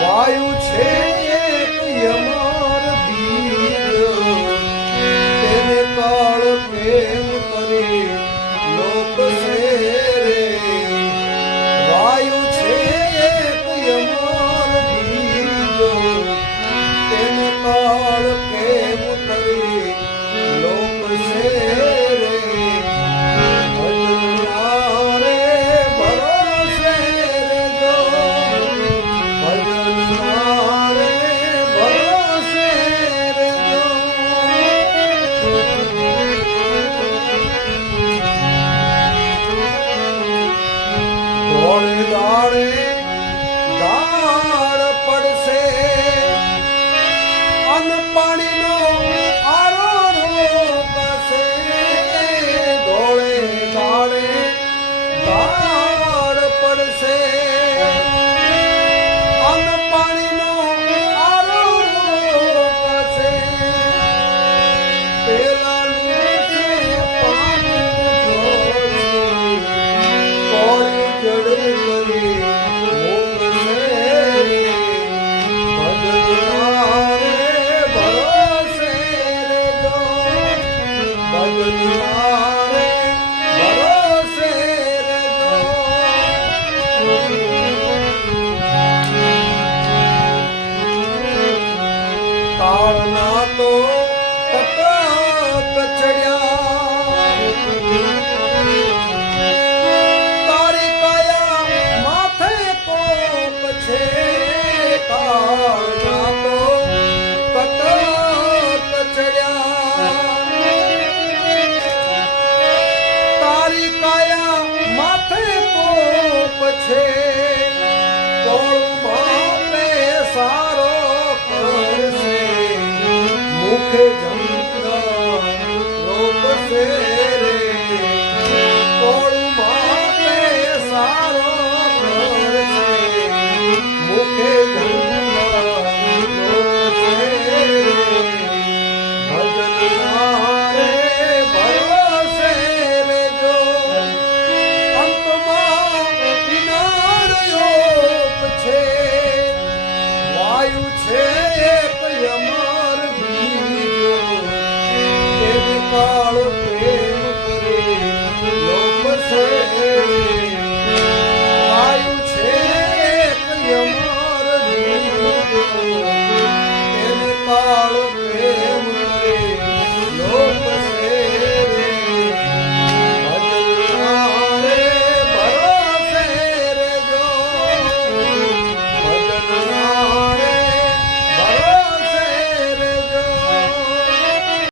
વાયુ છે એક યમર બીજ, તેને કાળ કેમ કરી લોક છે રે. વાયુ છે એક યમર બીજ, તેને કાળ કેમ કરી લોક છે રે. દાળ પડશે અન પાણીનો આરો રોકાશે. ધોળે દાળે દાળ પડશે અન પાણીનો આરો રોકાશે. પેલાનું છે પાણી કોળી જડ કરી કાળના તો કટક ચડ્યા, તારી કાયા માથે કોપ છે. કાળના તો કટક ચડ્યા, તારી કાયા માથે કોપ છે. કોણ બાપે સારો કરશે મુખે